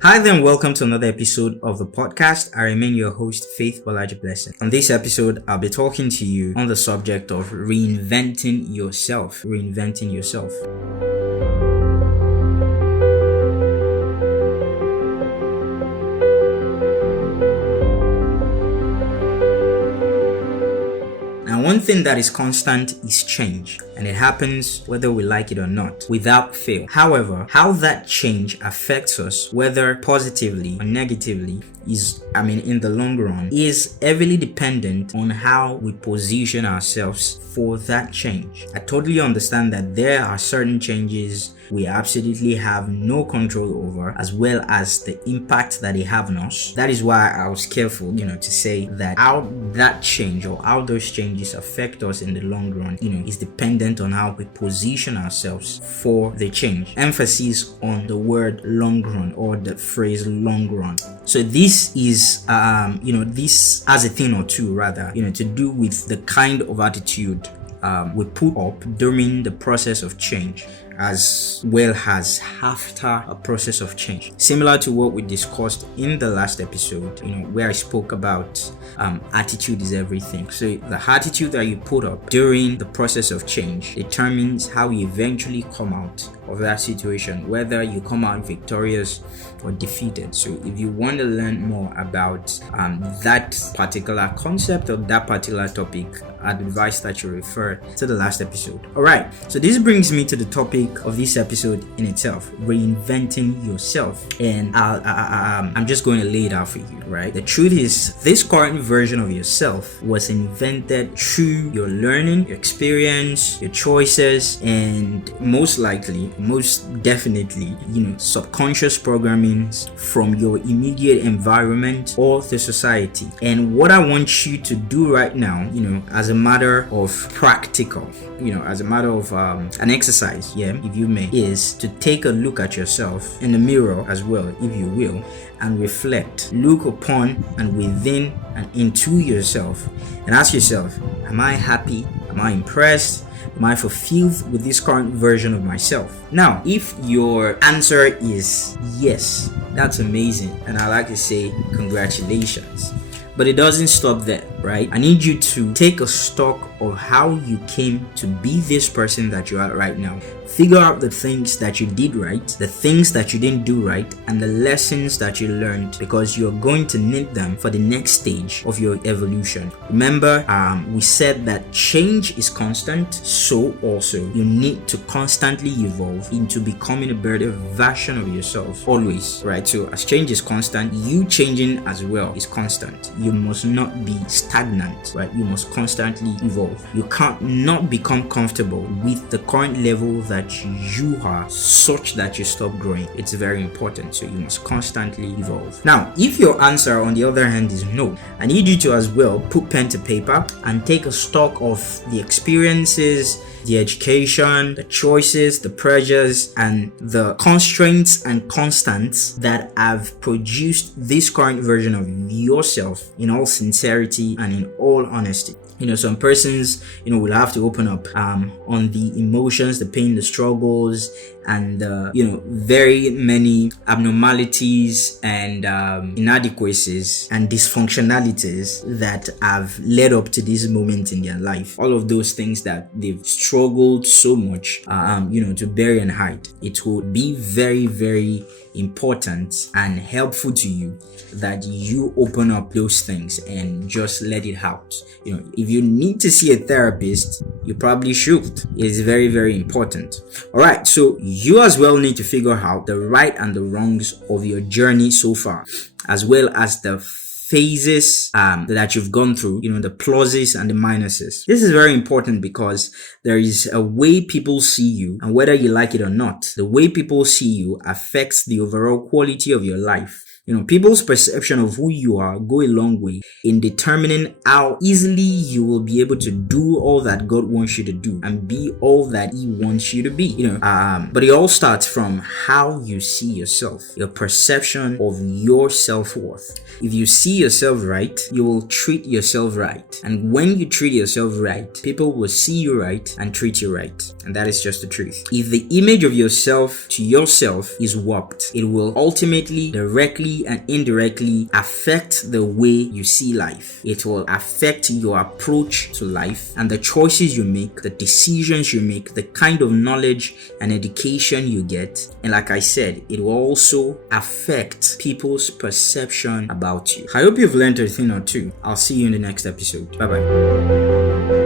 Hi there and welcome to another episode of the podcast. I remain your host, Faith Bolaji Blessing. On this episode, I'll be talking to you on the subject of reinventing yourself. Reinventing yourself. One thing that is constant is change, and it happens whether we like it or not, without fail. However, how that change affects us, whether positively or negatively, in the long run, is heavily dependent on how we position ourselves for that change. I totally understand that there are certain changes we absolutely have no control over, as well as the impact that they have on us. That is why I was careful, to say that how that change or how those changes affect us in the long run, is dependent on how we position ourselves for the change. Emphasis on the word long run or the phrase long run. So this is, this has a thing or two rather, to do with the kind of attitude we put up during the process of change, as well as after a process of change. Similar to what we discussed in the last episode, where I spoke about attitude is everything. So the attitude that you put up during the process of change determines how you eventually come out of that situation, whether you come out victorious or defeated. So if you want to learn more about that particular concept or that particular topic, I'd advise that you refer to the last episode. Alright, so this brings me to the topic of this episode in itself, reinventing yourself. And I'm just going to lay it out for you, right? The truth is, this current version of yourself was invented through your learning, your experience, your choices, and most definitely, subconscious programming from your immediate environment or the society. And what I want you to do right now, as a matter of practical, as a matter of an exercise, if you may, is to take a look at yourself in the mirror as well, if you will, and reflect. Look upon and within and into yourself and ask yourself, am I happy? Am I impressed? Am I fulfilled with this current version of myself? Now, if your answer is yes, that's amazing, and I like to say congratulations. But it doesn't stop there, right? I need you to take a stock of how you came to be this person that you are right now. Figure out the things that you did right, the things that you didn't do right, and the lessons that you learned, because you're going to need them for the next stage of your evolution. Remember, we said that change is constant, so also you need to constantly evolve into becoming a better version of yourself, always, right? So as change is constant, you changing as well is constant. You must not be stagnant, right? You must constantly evolve. You can't not become comfortable with the current level that you are, such that you stop growing. It's very important. So you must constantly evolve. Now, if your answer on the other hand is no, I need you to as well put pen to paper and take a stock of the experiences, the education, the choices, the pressures, and the constraints and constants that have produced this current version of yourself, in all sincerity and in all honesty. Some persons, will have to open up on the emotions, the pain, the struggles, and very many abnormalities and inadequacies and dysfunctionalities that have led up to this moment in their life. All of those things that they've struggled so much to bury and hide. It will be very, very important and helpful to you that you open up those things and just let it out. If you need to see a therapist, you probably should. It's very, very important. All right, so you as well need to figure out the right and the wrongs of your journey so far, as well as the phases that you've gone through, the pluses and the minuses. This is very important because there is a way people see you, and whether you like it or not, the way people see you affects the overall quality of your life. People's perception of who you are go a long way in determining how easily you will be able to do all that God wants you to do and be all that He wants you to be. But it all starts from how you see yourself, your perception of your self-worth. If you see yourself right, you will treat yourself right. And when you treat yourself right, people will see you right and treat you right. And that is just the truth. If the image of yourself to yourself is warped, it will ultimately, directly and indirectly affect the way you see life. It will affect your approach to life and the choices you make, the decisions you make, the kind of knowledge and education you get. And like I said, it will also affect people's perception about you. I hope you've learned a thing or two. I'll see you in the next episode. Bye bye.